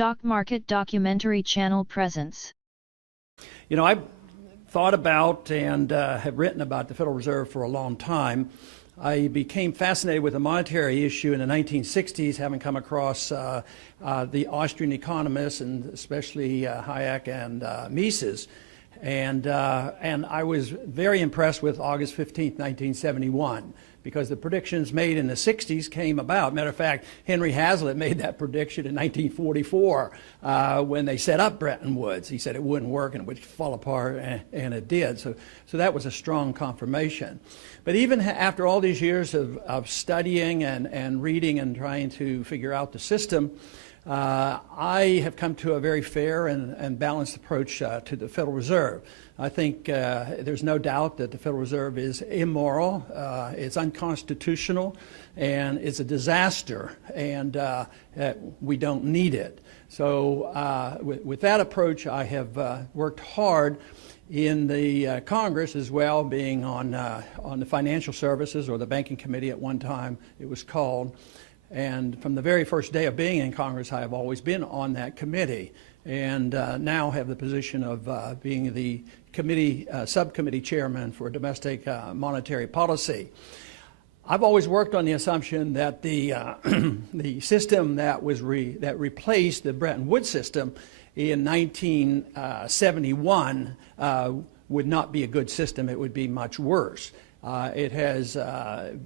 Stock Market Documentary Channel presents. You know, I've thought about and have written about the Federal Reserve for a long time. I became fascinated with the monetary issue in the 1960s, having come across the Austrian economists, and especially Hayek and Mises. And I was very impressed with August 15th, 1971, because the predictions made in the 60s came about. Matter of fact, Henry Hazlitt made that prediction in 1944 when they set up Bretton Woods. He said it wouldn't work and it would fall apart, and it did. So that was a strong confirmation. But even after all these years of studying and reading and trying to figure out the system, I have come to a very fair and balanced approach to the Federal Reserve. I think there's no doubt that the Federal Reserve is immoral, it's unconstitutional, and it's a disaster, and we don't need it. So with that approach, I have worked hard in the Congress as well, being on the Financial Services, or the Banking Committee at one time it was called. And from the very first day of being in Congress, I have always been on that committee, and now have the position of being the committee subcommittee chairman for domestic monetary policy. I've always worked on the assumption that the the system that replaced the Bretton Woods system in 1971 would not be a good system. It would be much worse. It has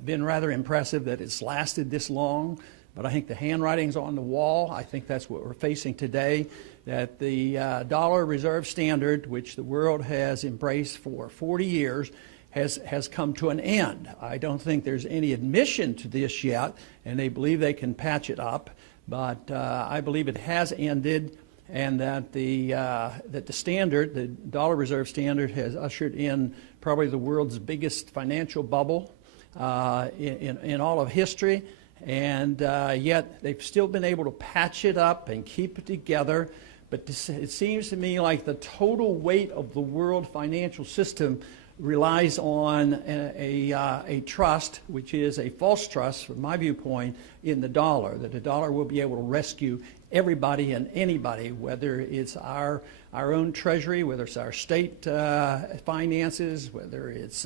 been rather impressive that it's lasted this long, but I think the handwriting's on the wall. I think that's what we're facing today, that the dollar reserve standard, which the world has embraced for 40 years, has come to an end. I don't think there's any admission to this yet, and they believe they can patch it up, but I believe it has ended, and that the standard, the dollar reserve standard, has ushered in probably the world's biggest financial bubble in all of history, and yet they've still been able to patch it up and keep it together. But it seems to me like the total weight of the world financial system relies on a trust, which is a false trust from my viewpoint, in the dollar, that the dollar will be able to rescue everybody and anybody, whether it's our own treasury, whether it's our state finances, whether it's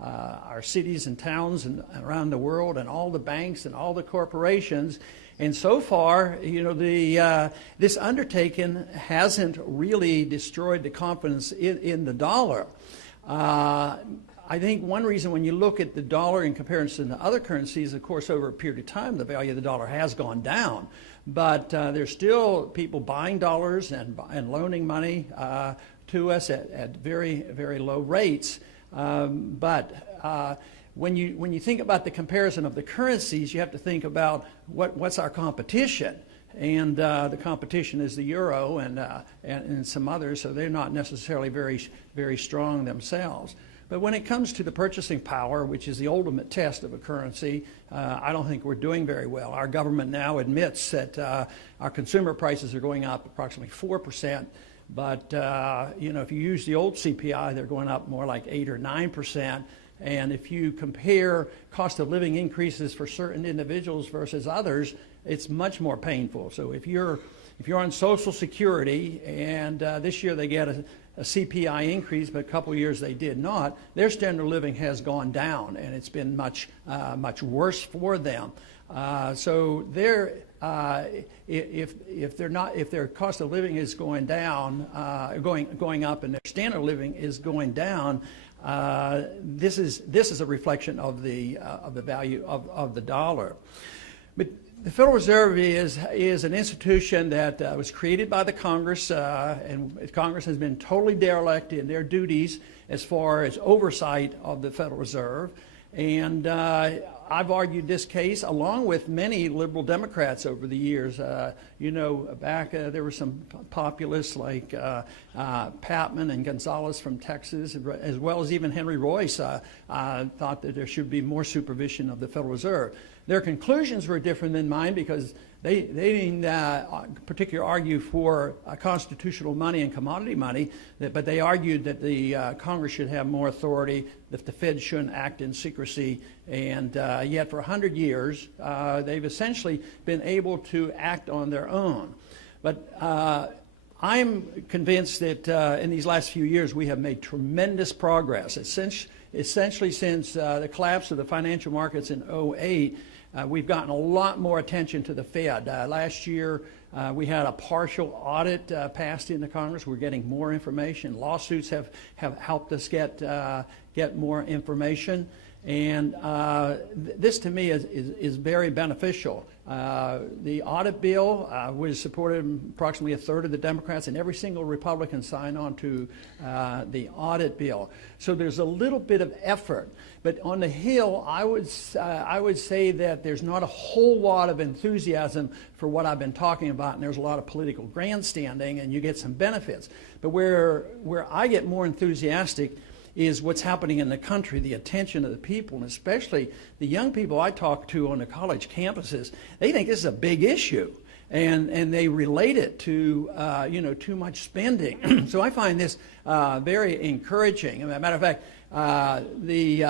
our cities and towns and around the world, and all the banks and all the corporations. And so far, you know, this undertaking hasn't really destroyed the confidence in the dollar. I think one reason, when you look at the dollar in comparison to other currencies, of course, over a period of time, the value of the dollar has gone down. But there's still people buying dollars and loaning money to us at very, very low rates. But when you think about the comparison of the currencies, you have to think about what's our competition. And the competition is the euro and some others, so they're not necessarily very, very strong themselves. But when it comes to the purchasing power, which is the ultimate test of a currency, I don't think we're doing very well. Our government now admits that our consumer prices are going up approximately 4%, but you know, if you use the old CPI, they're going up more like 8 or 9%. And if you compare cost of living increases for certain individuals versus others, it's much more painful. So if you're on Social Security, and this year they get a CPI increase, but a couple of years they did not, their standard of living has gone down, and it's been much worse for them. So if their cost of living is going down, going up, and their standard of living is going down, this is a reflection of the value of the dollar. But the Federal Reserve is an institution that was created by the Congress, and Congress has been totally derelict in their duties as far as oversight of the Federal Reserve. And I've argued this case along with many liberal Democrats over the years. You know, back there were some populists like Patman and Gonzalez from Texas, as well as even Henry Royce thought that there should be more supervision of the Federal Reserve. Their conclusions were different than mine, because they didn't particularly argue for constitutional money and commodity money, but they argued that the Congress should have more authority, that the Fed shouldn't act in secrecy, and yet for 100 years they've essentially been able to act on their own. But I'm convinced that in these last few years we have made tremendous progress. Essentially since the collapse of the financial markets in '08, we've gotten a lot more attention to the Fed. Last year we had a partial audit passed into Congress. We're getting more information. Lawsuits have helped us get more information. And this to me is very beneficial. The audit bill was supported approximately a third of the Democrats, and every single Republican signed on to the audit bill. So there's a little bit of effort. But on the Hill, I would say that there's not a whole lot of enthusiasm for what I've been talking about, and there's a lot of political grandstanding, and you get some benefits. But where I get more enthusiastic is what's happening in the country, the attention of the people, and especially the young people I talk to on the college campuses. They think this is a big issue, and they relate it to too much spending. So I find this very encouraging. As a matter of fact, the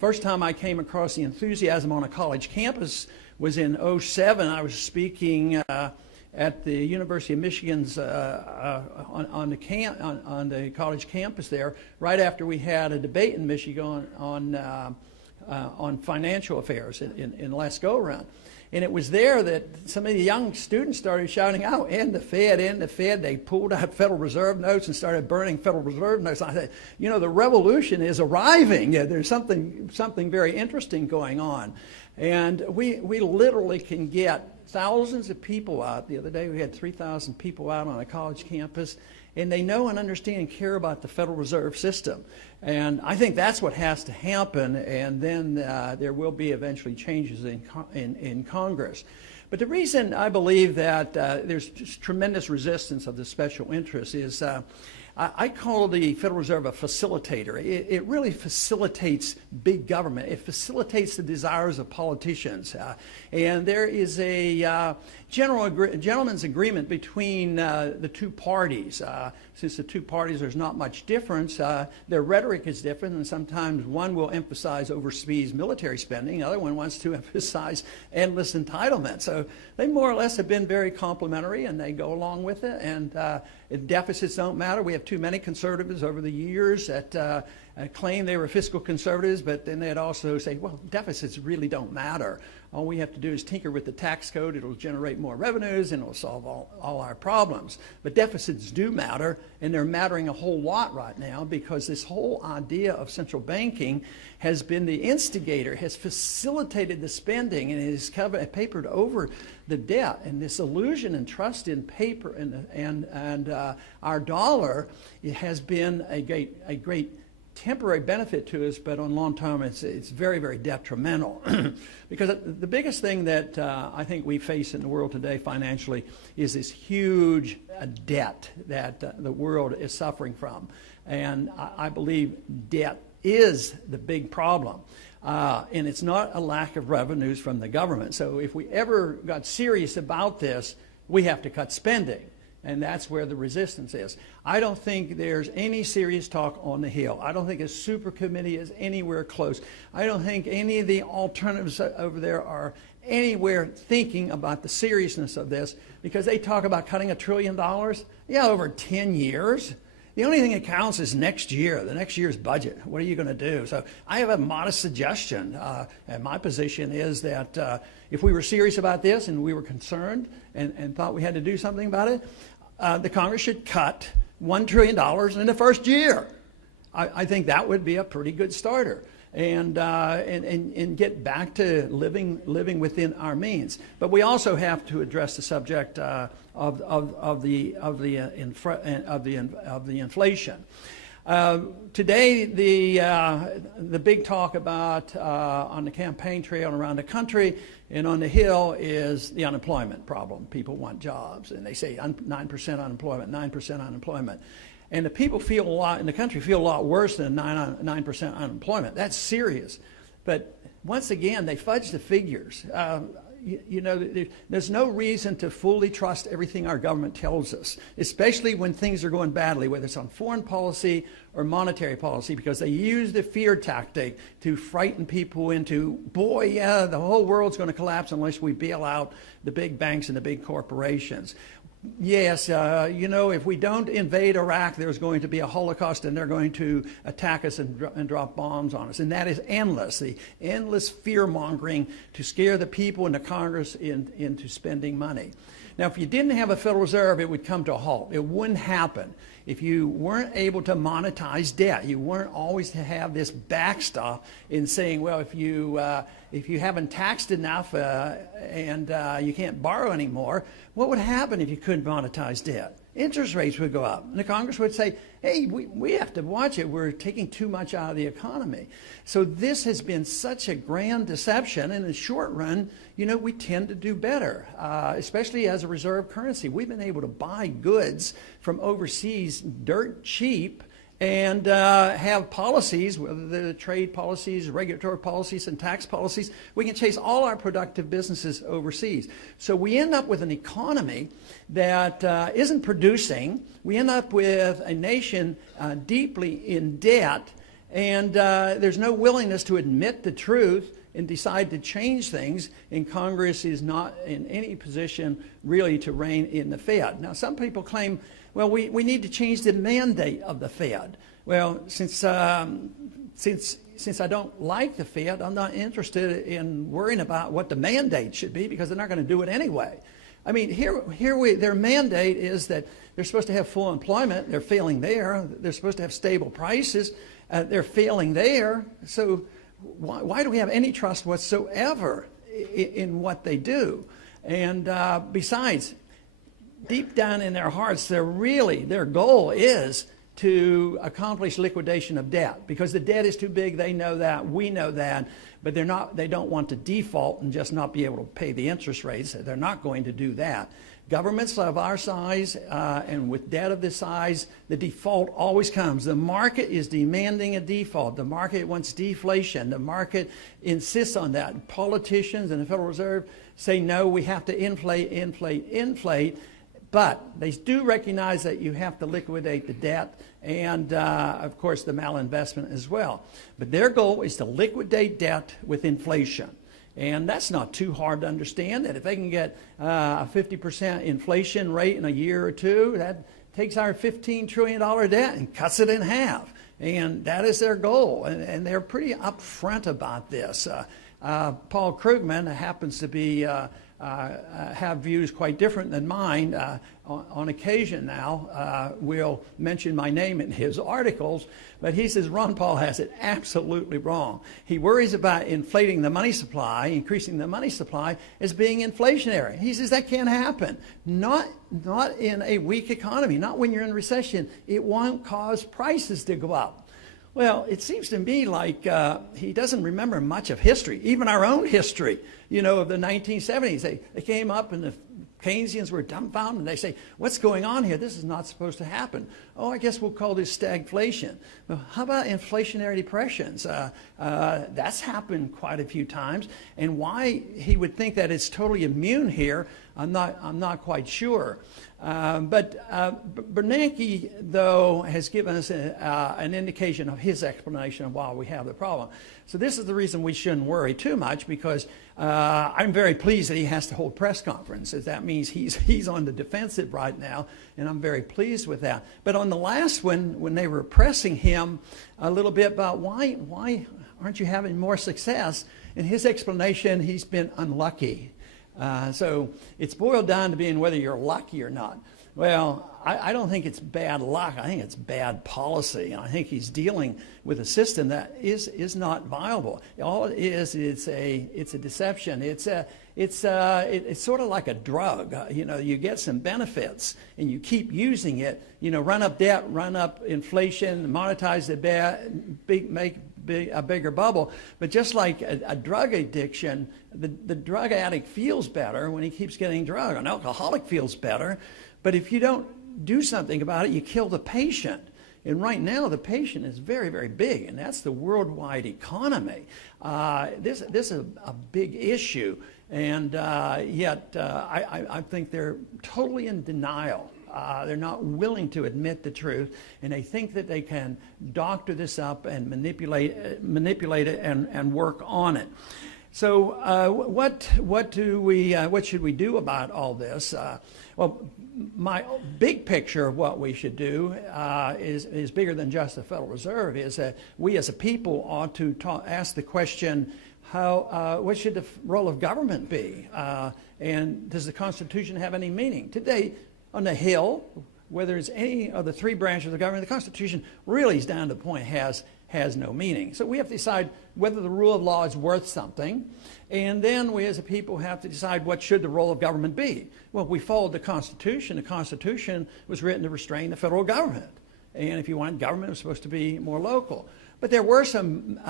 first time I came across the enthusiasm on a college campus was in '07. I was speaking at the University of Michigan's on the college campus there, right after we had a debate in Michigan on financial affairs in the last go-around. And it was there that some of the young students started shouting out, "End the Fed, end the Fed." They pulled out Federal Reserve notes and started burning Federal Reserve notes. I said, the revolution is arriving. Yeah, there's something very interesting going on. And we literally can get thousands of people out. The other day we had 3,000 people out on a college campus, and they know and understand and care about the Federal Reserve System. And I think that's what has to happen, and then there will be eventually changes in Congress. But the reason I believe that there's just tremendous resistance of the special interests is I call the Federal Reserve a facilitator. It really facilitates big government. It facilitates the desires of politicians. And there is a gentleman's agreement between the two parties. Since the two parties, there's not much difference. Their rhetoric is different, and sometimes one will emphasize overseas military spending. The other one wants to emphasize endless entitlement. So they more or less have been very complementary, and they go along with it. And deficits don't matter. We have too many conservatives over the years that claim they were fiscal conservatives, but then they'd also say, well, deficits really don't matter. All we have to do is tinker with the tax code. It'll generate more revenues, and it'll solve all our problems. But deficits do matter, and they're mattering a whole lot right now because this whole idea of central banking has been the instigator, has facilitated the spending, and has papered over the debt. And this illusion and trust in paper and our dollar, it has been a great temporary benefit to us, but on long term it's very, very detrimental. Because the biggest thing that I think we face in the world today financially is this huge debt that the world is suffering from. And I believe debt is the big problem. And it's not a lack of revenues from the government. So if we ever got serious about this, we have to cut spending. And that's where the resistance is. I don't think there's any serious talk on the Hill. I don't think a super committee is anywhere close. I don't think any of the alternatives over there are anywhere thinking about the seriousness of this, because they talk about cutting $1 trillion. Yeah, over 10 years. The only thing that counts is next year, the next year's budget. What are you going to do? So I have a modest suggestion. And my position is that if we were serious about this and we were concerned and thought we had to do something about it, the Congress should cut $1 trillion in the first year. I think that would be a pretty good starter, and get back to living within our means. But we also have to address the subject of the inflation. Today, the big talk about on the campaign trail and around the country and on the Hill is the unemployment problem. People want jobs, and they say 9% unemployment, 9% unemployment. And the people feel a lot in the country feel a lot worse than 9% unemployment. That's serious. But once again, they fudge the figures. There's no reason to fully trust everything our government tells us, especially when things are going badly, whether it's on foreign policy or monetary policy, because they use the fear tactic to frighten people into, boy, yeah, the whole world's going to collapse unless we bail out the big banks and the big corporations. Yes, if we don't invade Iraq, there's going to be a Holocaust and they're going to attack us and drop bombs on us. And that is endless, the endless fear-mongering to scare the people and the Congress into spending money. Now, if you didn't have a Federal Reserve, it would come to a halt. It wouldn't happen. If you weren't able to monetize debt, you weren't always to have this backstop in saying, well, if you haven't taxed enough and you can't borrow anymore, what would happen if you couldn't monetize debt? Interest rates would go up. And the Congress would say, hey, we have to watch it. We're taking too much out of the economy. So this has been such a grand deception. In the short run, we tend to do better, especially as a reserve currency. We've been able to buy goods from overseas dirt cheap and have policies, whether they're trade policies, regulatory policies, and tax policies. We can chase all our productive businesses overseas. So we end up with an economy that isn't producing. We end up with a nation deeply in debt, and there's no willingness to admit the truth and decide to change things, and Congress is not in any position really to rein in the Fed. Now, some people claim, well, we need to change the mandate of the Fed. Well, since I don't like the Fed, I'm not interested in worrying about what the mandate should be because they're not going to do it anyway. I mean, their mandate is that they're supposed to have full employment. They're failing there. They're supposed to have stable prices. They're failing there. So why do we have any trust whatsoever in what they do? And besides, deep down in their hearts, their goal is to accomplish liquidation of debt because the debt is too big. They know that. We know that. But they don't want to default and just not be able to pay the interest rates. They're not going to do that. Governments of our size and with debt of this size, the default always comes. The market is demanding a default. The market wants deflation. The market insists on that. Politicians and the Federal Reserve say, no, we have to inflate. But they do recognize that you have to liquidate the debt and, of course, the malinvestment as well. But their goal is to liquidate debt with inflation. And that's not too hard to understand, that if they can get a 50% inflation rate in a year or two, that takes our $15 trillion debt and cuts it in half. And that is their goal. And they're pretty upfront about this. Paul Krugman happens to be have views quite different than mine. On occasion now, will mention my name in his articles, but he says Ron Paul has it absolutely wrong. He worries about inflating the money supply, increasing the money supply as being inflationary. He says that can't happen. Not in a weak economy, not when you're in recession. It won't cause prices to go up. Well, it seems to me like he doesn't remember much of history, even our own history, of the 1970s. They came up and the Keynesians were dumbfounded and they say, what's going on here? This is not supposed to happen. Oh, I guess we'll call this stagflation. Well, how about inflationary depressions? That's happened quite a few times. And why he would think that it's totally immune here, I'm not quite sure. But Bernanke, though, has given us an indication of his explanation of why we have the problem. So this is the reason we shouldn't worry too much, because I'm very pleased that he has to hold press conferences. That means he's on the defensive right now, and I'm very pleased with that. But on the last one, when they were pressing him a little bit about why aren't you having more success, in his explanation, he's been unlucky. So it's boiled down to being whether you're lucky or not. Well, I don't think it's bad luck. I think it's bad policy. And I think he's dealing with a system that is not viable. All it is, it's a deception. It's sort of like a drug. You get some benefits and you keep using it. Run up debt, run up inflation, monetize the debt, make a bigger bubble. But just like a drug addiction, the drug addict feels better when he keeps getting drug. An alcoholic feels better. But if you don't do something about it, you kill the patient. And right now, the patient is very, very big, and that's the worldwide economy. This is a big issue, and yet I think they're totally in denial. They're not willing to admit the truth, and they think that they can doctor this up and manipulate it and work on it. What should we do about all this? Well, my big picture of what we should do is bigger than just the Federal Reserve. Is that we as a people ought to ask the question, what should the role of government be? And does the Constitution have any meaning? Today, on the Hill, whether it's any of the three branches of the government, the Constitution really is down to the point has no meaning. So we have to decide whether the rule of law is worth something, and then we as a people have to decide what should the role of government be. Well, we followed the Constitution. The Constitution was written to restrain the federal government, and if you wanted government, it was supposed to be more local. But there were some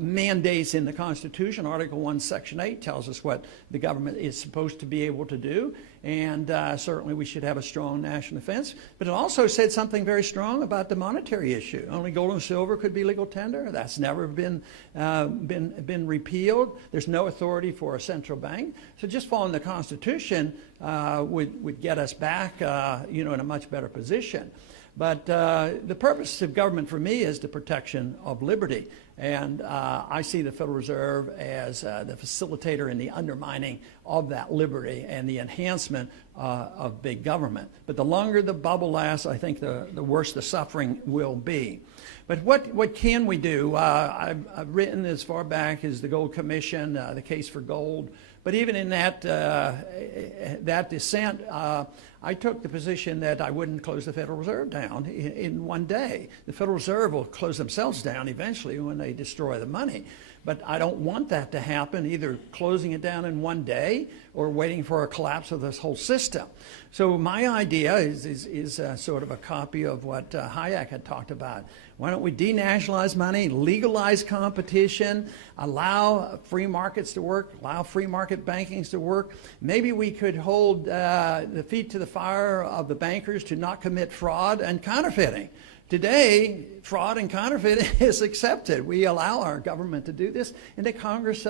mandates in the Constitution. Article 1, Section 8 tells us what the government is supposed to be able to do, and certainly we should have a strong national defense. But it also said something very strong about the monetary issue. Only gold and silver could be legal tender. That's never been repealed. There's no authority for a central bank. So just following the Constitution would get us back, in a much better position. But the purpose of government for me is the protection of liberty. And I see the Federal Reserve as the facilitator in the undermining of that liberty and the enhancement of big government. But the longer the bubble lasts, I think the worse the suffering will be. But what can we do? I've written as far back as the Gold Commission, the case for gold. But even in that dissent, I took the position that I wouldn't close the Federal Reserve down in one day. The Federal Reserve will close themselves down eventually when they destroy the money. But I don't want that to happen, either closing it down in one day or waiting for a collapse of this whole system. So my idea is sort of a copy of what Hayek had talked about. Why don't we denationalize money, legalize competition, allow free markets to work, allow free market bankings to work? Maybe we could hold the feet to the fire of the bankers to not commit fraud and counterfeiting. Today, fraud and counterfeiting is accepted. We allow our government to do this, and the Congress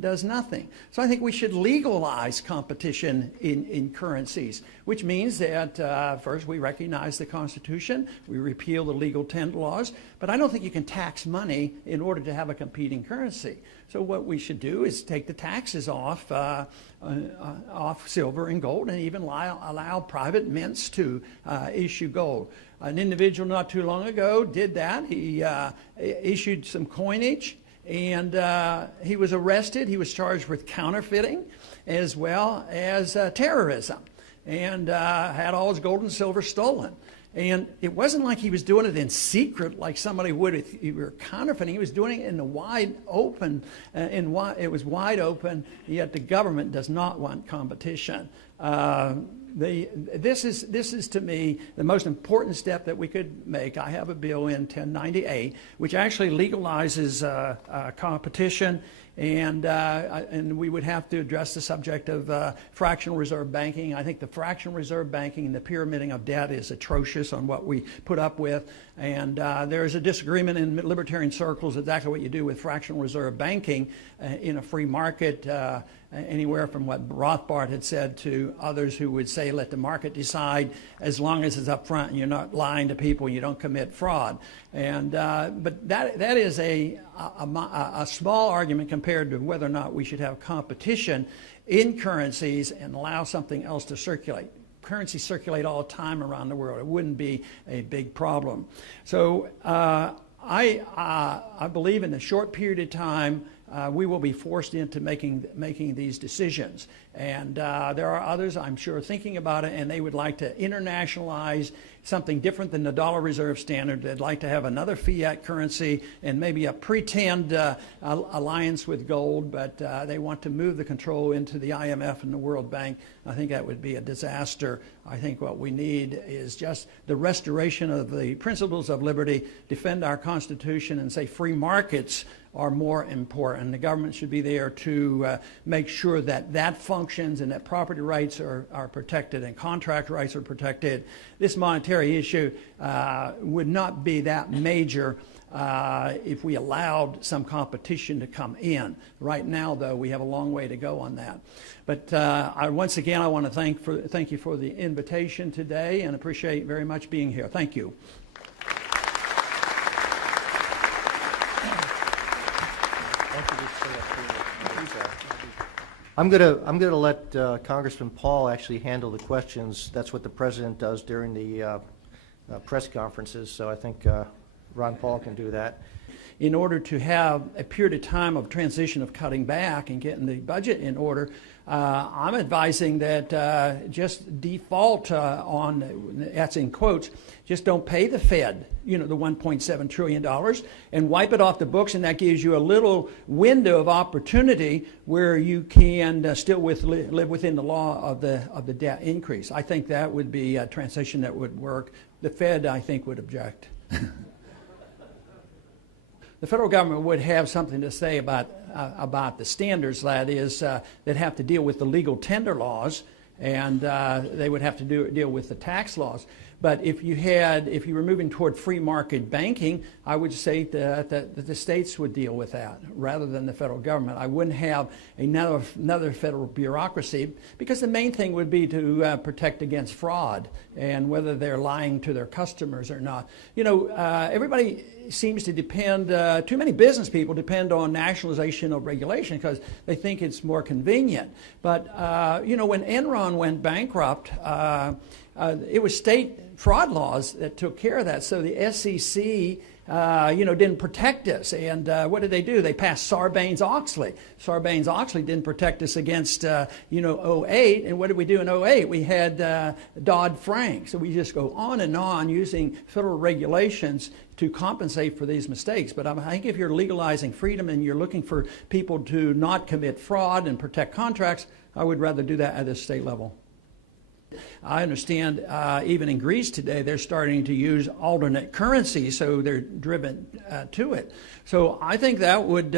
does nothing. So I think we should legalize competition in currencies, which means that first we recognize the Constitution, we repeal the legal tender laws, but I don't think you can tax money in order to have a competing currency. So what we should do is take the taxes off silver and gold, and even allow private mints to issue gold. An individual not too long ago did that. He issued some coinage, and he was arrested. He was charged with counterfeiting as well as terrorism, and had all his gold and silver stolen. And it wasn't like he was doing it in secret like somebody would if he were counterfeiting. He was doing it in the wide open, it was wide open, yet the government does not want competition. This is to me the most important step that we could make. I have a bill in 1098 which actually legalizes competition, and we would have to address the subject of fractional reserve banking. I think the fractional reserve banking and the pyramiding of debt is atrocious on what we put up with, and there is a disagreement in libertarian circles exactly what you do with fractional reserve banking in a free market. Anywhere from what Rothbard had said to others who would say, let the market decide as long as it's up front and you're not lying to people and you don't commit fraud. And but that is a small argument compared to whether or not we should have competition in currencies and allow something else to circulate. Currencies circulate all the time around the world. It wouldn't be a big problem. So I believe in a short period of time we will be forced into making these decisions. And there are others, I'm sure, thinking about it, and they would like to internationalize something different than the dollar reserve standard. They'd like to have another fiat currency and maybe a pretend alliance with gold, but they want to move the control into the IMF and the World Bank. I think that would be a disaster. I think what we need is just the restoration of the principles of liberty, defend our Constitution, and say free markets are more important. The government should be there to make sure that that functions and that property rights are protected and contract rights are protected. This monetary issue would not be that major if we allowed some competition to come in. Right now, though, we have a long way to go on that. But once again, I want to thank you for the invitation today and appreciate very much being here. Thank you. Thank you. I'm gonna let Congressman Paul actually handle the questions. That's what the president does during the press conferences. So I think Ron Paul can do that. In order to have a period of time of transition of cutting back and getting the budget in order, I'm advising that just default on, that's in quotes, just don't pay the Fed, the $1.7 trillion and wipe it off the books, and that gives you a little window of opportunity where you can still live within the law of the debt increase. I think that would be a transition that would work. The Fed, I think, would object. The federal government would have something to say about the standards, that is, that have to deal with the legal tender laws, and they would have to deal with the tax laws. But if you were moving toward free market banking, I would say that the states would deal with that rather than the federal government. I wouldn't have another federal bureaucracy, because the main thing would be to protect against fraud and whether they're lying to their customers or not. Everybody seems to depend, too many business people depend on nationalization of regulation because they think it's more convenient. But, when Enron went bankrupt, it was state fraud laws that took care of that. So the SEC, didn't protect us. And what did they do? They passed Sarbanes-Oxley. Sarbanes-Oxley didn't protect us against, 08. And what did we do in 08? We had Dodd-Frank. So we just go on and on using federal regulations to compensate for these mistakes. But I think if you're legalizing freedom and you're looking for people to not commit fraud and protect contracts, I would rather do that at the state level. I understand even in Greece today, they're starting to use alternate currency, so they're driven to it. So I think that would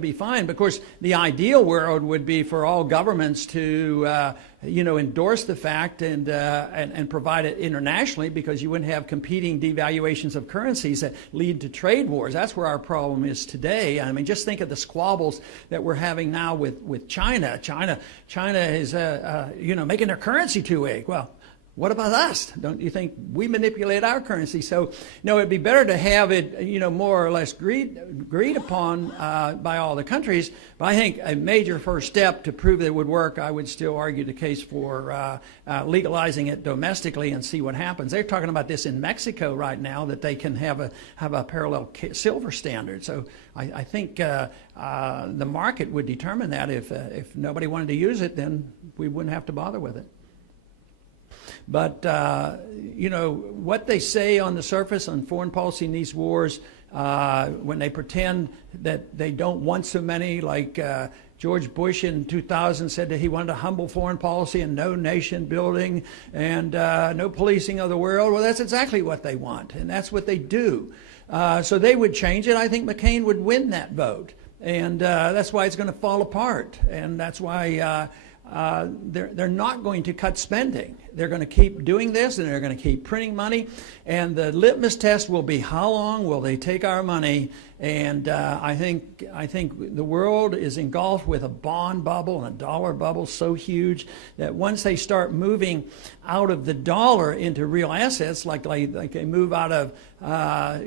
be fine. But of course, the ideal world would be for all governments to endorse the fact and provide it internationally, because you wouldn't have competing devaluations of currencies that lead to trade wars. That's where our problem is today. I mean, just think of the squabbles that we're having now with China. China is making their currency too weak. Well, what about us? Don't you think we manipulate our currency? So, it'd be better to have it, more or less agreed upon by all the countries. But I think a major first step to prove that it would work, I would still argue the case for legalizing it domestically and see what happens. They're talking about this in Mexico right now, that they can have a parallel silver standard. So I think the market would determine that. If nobody wanted to use it, then we wouldn't have to bother with it. But, what they say on the surface on foreign policy in these wars, when they pretend that they don't want so many, like George Bush in 2000 said that he wanted a humble foreign policy and no nation building and no policing of the world. Well, that's exactly what they want, and that's what they do. So they would change it. I think McCain would win that vote, and that's why it's going to fall apart, and that's why they're not going to cut spending. They're going to keep doing this, and they're going to keep printing money. And the litmus test will be, how long will they take our money? And I think the world is engulfed with a bond bubble and a dollar bubble so huge that once they start moving out of the dollar into real assets, like they move out of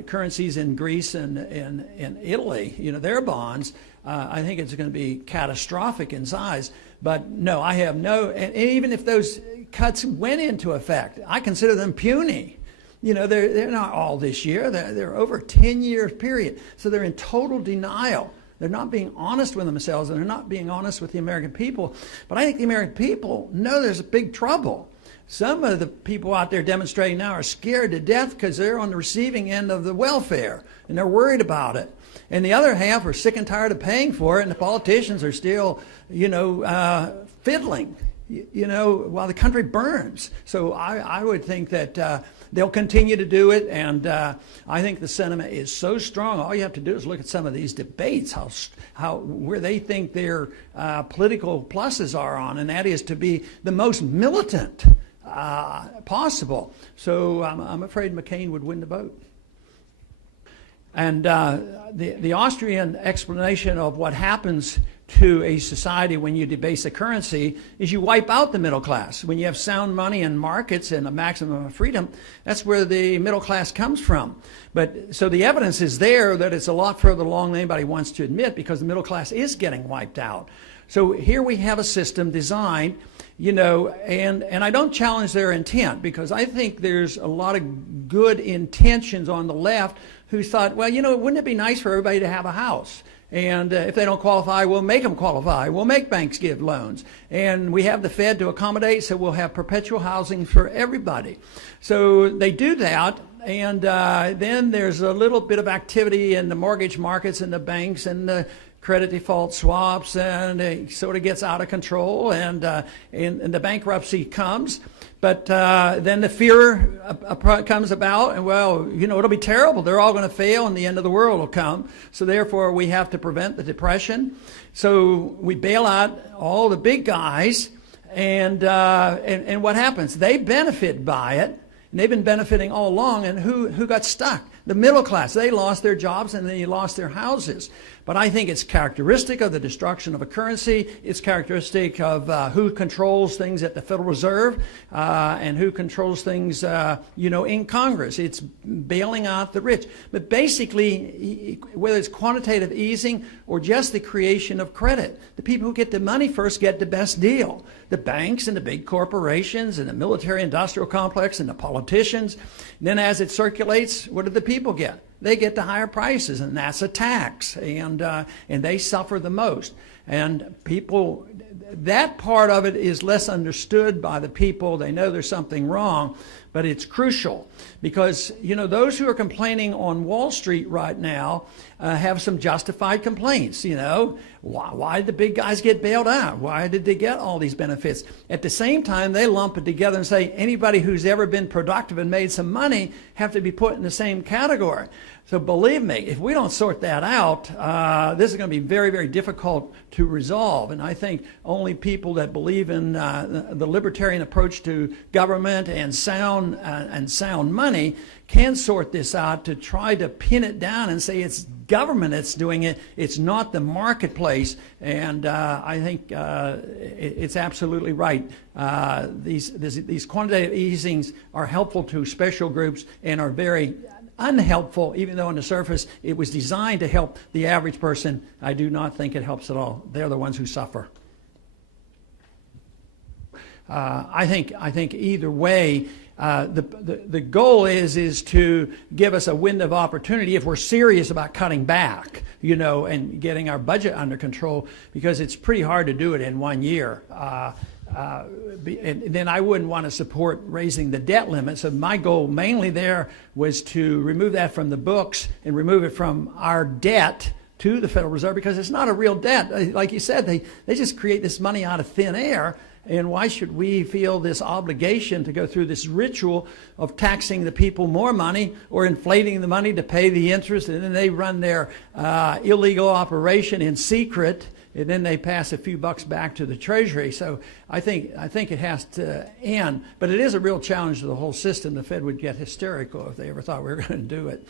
currencies in Greece and Italy, their bonds, I think it's going to be catastrophic in size. But no, I have and even if those cuts went into effect, I consider them puny. They're not all this year. They're over a 10-year period. So they're in total denial. They're not being honest with themselves, and they're not being honest with the American people. But I think the American people know there's a big trouble. Some of the people out there demonstrating now are scared to death because they're on the receiving end of the welfare, and they're worried about it. And the other half are sick and tired of paying for it, and the politicians are still, fiddling, while the country burns. So I would think that they'll continue to do it, and I think the sentiment is so strong. All you have to do is look at some of these debates, where they think their political pluses are on, and that is to be the most militant possible. So I'm afraid McCain would win the vote. And the Austrian explanation of what happens to a society when you debase a currency is you wipe out the middle class. When you have sound money and markets and a maximum of freedom, that's where the middle class comes from. But so the evidence is there that it's a lot further along than anybody wants to admit, because the middle class is getting wiped out. So here we have a system designed, you know, and I don't challenge their intent, because I think there's a lot of good intentions on the left who thought, well, you know, wouldn't it be nice for everybody to have a house? And if they don't qualify, we'll make them qualify. We'll make banks give loans. And we have the Fed to accommodate, so we'll have perpetual housing for everybody. So they do that, and then there's a little bit of activity in the mortgage markets and the banks and the credit default swaps, and it sort of gets out of control, and the bankruptcy comes. But then the fear comes about, and well, you know, it'll be terrible. They're all going to fail, and the end of the world will come. So therefore, we have to prevent the depression. So we bail out all the big guys, and what happens? They benefit by it, and they've been benefiting all along. And who got stuck? The middle class. They lost their jobs, and they lost their houses. But I think it's characteristic of the destruction of a currency. It's characteristic of who controls things at the Federal Reserve and who controls things, you know, in Congress. It's bailing out the rich. But basically, whether it's quantitative easing or just the creation of credit, the people who get the money first get the best deal. The banks and the big corporations and the military-industrial complex and the politicians. And then as it circulates, what do the people get? They get the higher prices, and that's a tax, and they suffer the most. And people, that part of it is less understood by the people. They know there's something wrong, but it's crucial, because, you know, those who are complaining on Wall Street right now have some justified complaints. You know, why did the big guys get bailed out? Why did they get all these benefits? At the same time, they lump it together and say anybody who's ever been productive and made some money have to be put in the same category. So believe me, if we don't sort that out, this is going to be very, very difficult to resolve. And I think only people that believe in the libertarian approach to government and sound money can sort this out, to try to pin it down and say it's government that's doing it. It's not the marketplace. And I think it's absolutely right. These quantitative easings are helpful to special groups and are very unhelpful, even though on the surface it was designed to help the average person. I do not think it helps at all. They're the ones who suffer. I think either way, the goal is to give us a window of opportunity if we're serious about cutting back, you know, and getting our budget under control, because it's pretty hard to do it in 1 year. And then I wouldn't want to support raising the debt limit. So my goal mainly there was to remove that from the books and remove it from our debt to the Federal Reserve, because it's not a real debt. Like you said, they just create this money out of thin air. And why should we feel this obligation to go through this ritual of taxing the people more money or inflating the money to pay the interest, and then they run their illegal operation in secret, and then they pass a few bucks back to the Treasury. So I think it has to end. But it is a real challenge to the whole system. The Fed would get hysterical if they ever thought we were going to do it.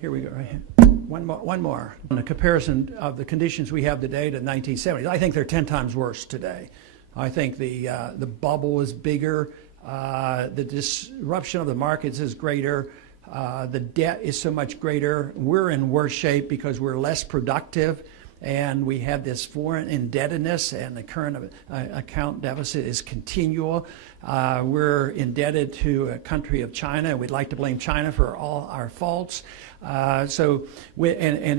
Here we go, right here. One more. On a comparison of the conditions we have today to the 1970s, I think they're 10 times worse today. I think the bubble is bigger. The disruption of the markets is greater. The debt is so much greater. We're in worse shape because we're less productive, and we have this foreign indebtedness, and the current account deficit is continual. We're indebted to a country of China. We'd like to blame China for all our faults. And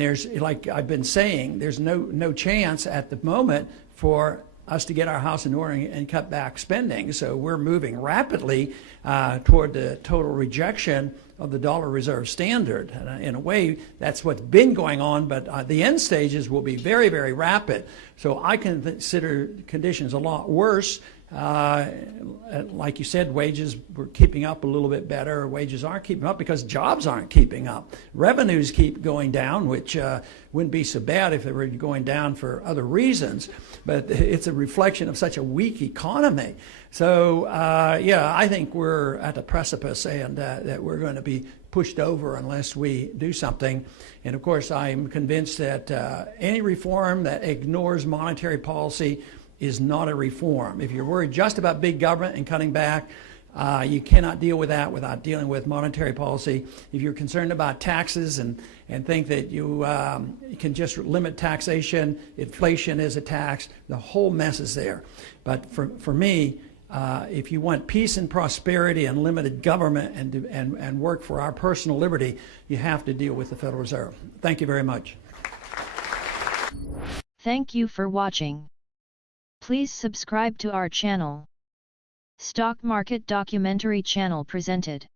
there's, like I've been saying, there's no chance at the moment for us to get our house in order and cut back spending. So we're moving rapidly toward the total rejection of the dollar reserve standard. And in a way, that's what's been going on, but the end stages will be very, very rapid. So I consider conditions a lot worse Like you said, wages were keeping up a little bit better. Wages aren't keeping up because jobs aren't keeping up. Revenues keep going down, which wouldn't be so bad if they were going down for other reasons, but it's a reflection of such a weak economy. So, yeah, I think we're at the precipice and that we're going to be pushed over unless we do something. And of course, I'm convinced that any reform that ignores monetary policy is not a reform. If you're worried just about big government and cutting back, you cannot deal with that without dealing with monetary policy. If you're concerned about taxes and think that you can just limit taxation, inflation is a tax, the whole mess is there. But for me, if you want peace and prosperity and limited government and work for our personal liberty, you have to deal with the Federal Reserve. Thank you very much. Thank you for watching. Please subscribe to our channel. Stock Market Documentary Channel presented.